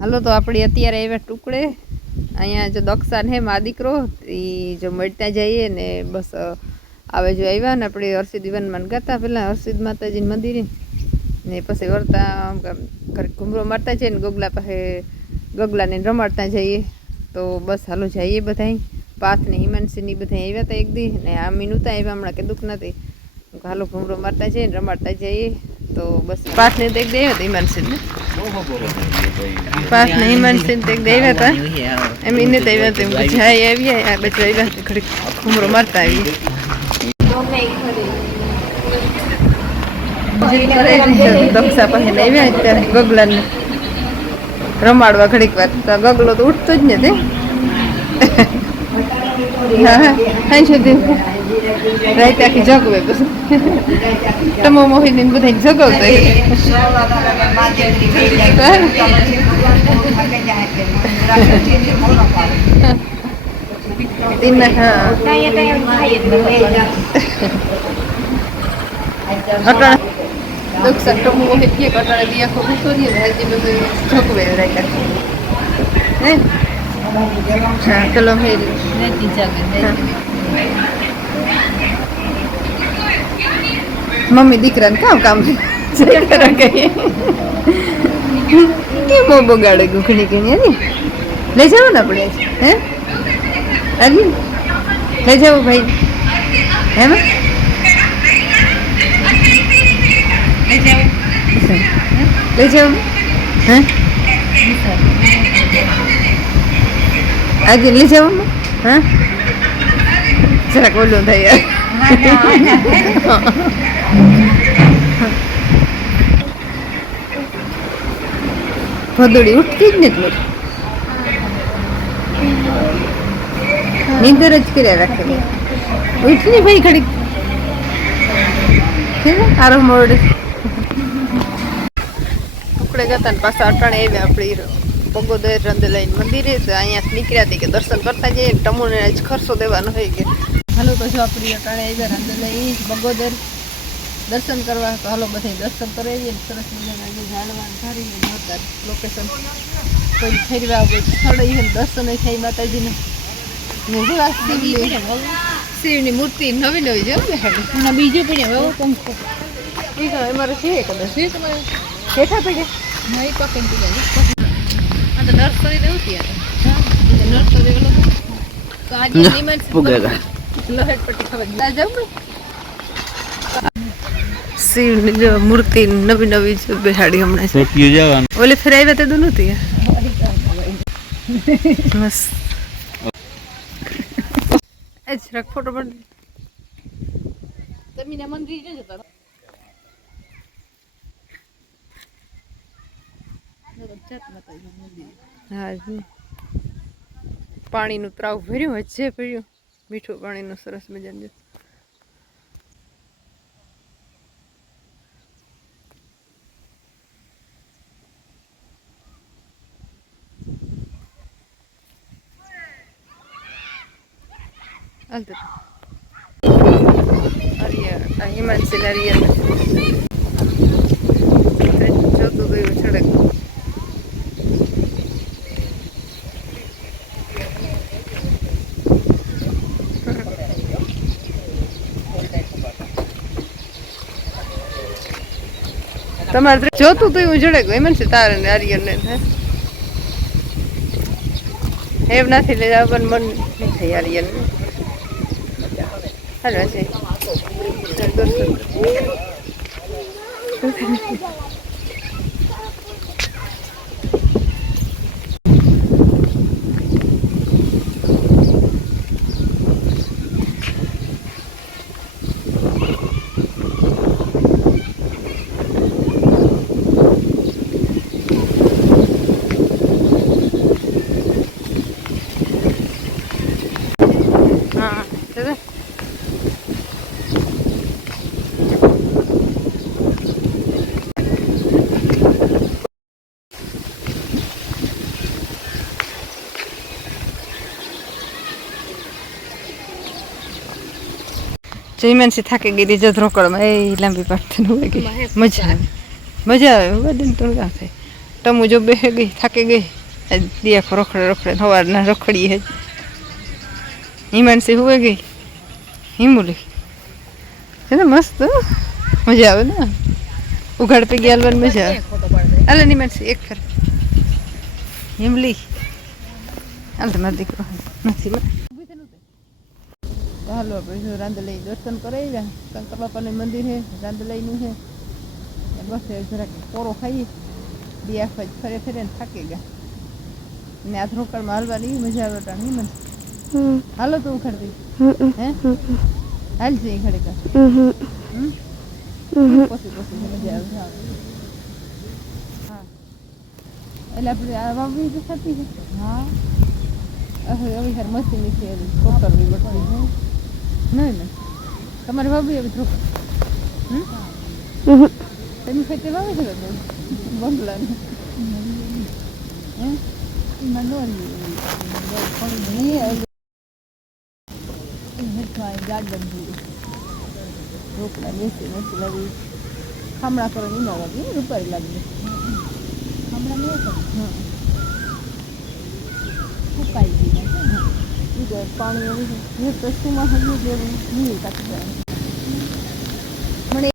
હાલો તો આપણે અત્યારે આવ્યા ટુકડે અહીંયા જો દક્ષાને હે મા દીકરો એ જો મળતા જઈએ ને બસ આવે જો આવ્યા ને આપણે હર્ષિદ વિવાનમાં ગાતા પહેલાં હર્ષિદ માતાજીનું મંદિરે ને પછી વળતા ઘરે ઘૂમરો મારતા જઈએ ને ગોગલા પાસે ગગલાને રમાડતા જઈએ તો બસ હાલો જઈએ બધા પાથ ને હિમાંશીની બધા આવ્યા હતા એક દી ને આ મીનુતા આવ્યા હમણાં કે દુઃખ નથી હાલો ઘૂમરો મારતા જઈએ ને રમાડતા જઈએ તો બસ પાઠ ને એક દે આવ્યા હતા હિમાંશીને પાસ નહીં માનશે તે દેવા હતા એમ એને તો આવ્યા તેમ જાય આવ્યા આ બધું આવ્યા ઘડી ઘૂમરો મારતા આવી દક્ષા પાસે આવ્યા અત્યારે ગગલાને રમાડવા ઘડીક વાર તો ગગલો તો ઉઠતો જ ને તે હા હા સુધી રાત આખી જગવે પછી તમો મોહિની બધા જગવતા દક્ષા ટમો મોહિત કે કટાળે દિયા ખો ઉતો ને હાજી બધું જગવે રાત આખી હા ચલો મેરી નથી જાગે મમ્મી દીકરાને કામ કેમ બગાડે ગુખણી કે લઈ જાવ ને આપણે હે આવી લઈ જાવ ભાઈ હે લઈ જાવ હે આજે લઈ જાવ હા જરાક ઓલું થાય ભદોડી ઉઠતી જ નથી નીંદર જ કર્યા રાખે ઉઠ ને ભાઈ ઘડીક આરો મોડે ટુકડે જતા ને પાછા અટાણે આવ્યા આપણે બગોદર રંદલાઈન મંદિરે તો અહીંયા નીકળ્યા હતી કે દર્શન કરતા જઈએ ને ટમુને જ ખર્ચો દેવાનો હોય કે હાલો તો જો આપણી અટાણે આવ્યા રંદલાઈ બગોદર દર્શન કરવા તો હાલો બધા દર્શન કરાવીએ ને સરસ મજાના જે જાણવા સારી જોરદાર લોકેશન કોઈ ફેરવા કોઈ સ્થળ ને દર્શન થાય માતાજીને શિવની મૂર્તિ નવી નવી જો બીજું પડ્યા અમારે છે કદાચ તમારે હેઠા પડ્યા નહીં પકડી પડ્યા તો નર્સરી રહેવું ત્યાં નર્સરી તો આજે લહેટ પટ્ટી ખબર જાવ શિવની જો મૂર્તિ નવી નવી જો બેહાડી હમણાં ઓલે ફેરાવ્યા તે તો નહોતી મસ્ત એ જરાક ફોટો પણ તમે મંદિર જતા હા પાણીનું ત્રાવ ભર્યું વચ્ચે ભર્યું મીઠું પાણીનું સરસ મજાનું હિમાંશી જોતું ગયું સડક તમારે જોતું તો એવું જડે હિમાંશી તારે ને આર્યન ને એમ નથી લઈ જવા પણ મન નહીં થાય આર્યન હાલો છે હિમાંશી થાકી ગઈ હતી જત રોકડમાં એ લાંબી પાડતી મજા આવે મજા આવે બધું તો કામ થાય ટમુ જો બેહી ગઈ થાકી ગઈ દિયા રખડે રખડે સવારના રખડી હે હિમાંશી હુએ ગઈ હિમુલી છે ને મસ્ત મજા આવે ને ઉઘાડ પૈકી હાલવાની મજા આવે હાલે હિમાંશી એક ખર હિમલી હાલ તો મારો દીકરો નથી હાલો આપણે રાંદલઈ દર્શન કરાવ્યા શંકર બાપાનું મંદિર છે રાંદલઈનું છે બસ જરાક કોરો ખાઈએ દિયા ફરે ફરે ને થાકી ગયા ને આ રોકડમાં હાલવાની મજા આવે ટાણી મને હાલો તો ઉખાડતી હે હાલ છે ખડેકા પછી મજા આવે હા એટલે આપણે આ વાવી તો થતી છે હા હવે યાર મશીન છે કોતરવી બટવી નહીં ને તમારે વાવી હવે ધ્રુપ તમે ખેતી વાવી છે બંગલાને ગાર્ડન રોકડા બેસી નથી લાવી ખામણા કરવાની ન વાવી રૂપારી લાગી ખામણા નહીં હા સુકાઈ ગઈ પાણી પશુમાં હજુ જેવું નહીં કાઢી જાય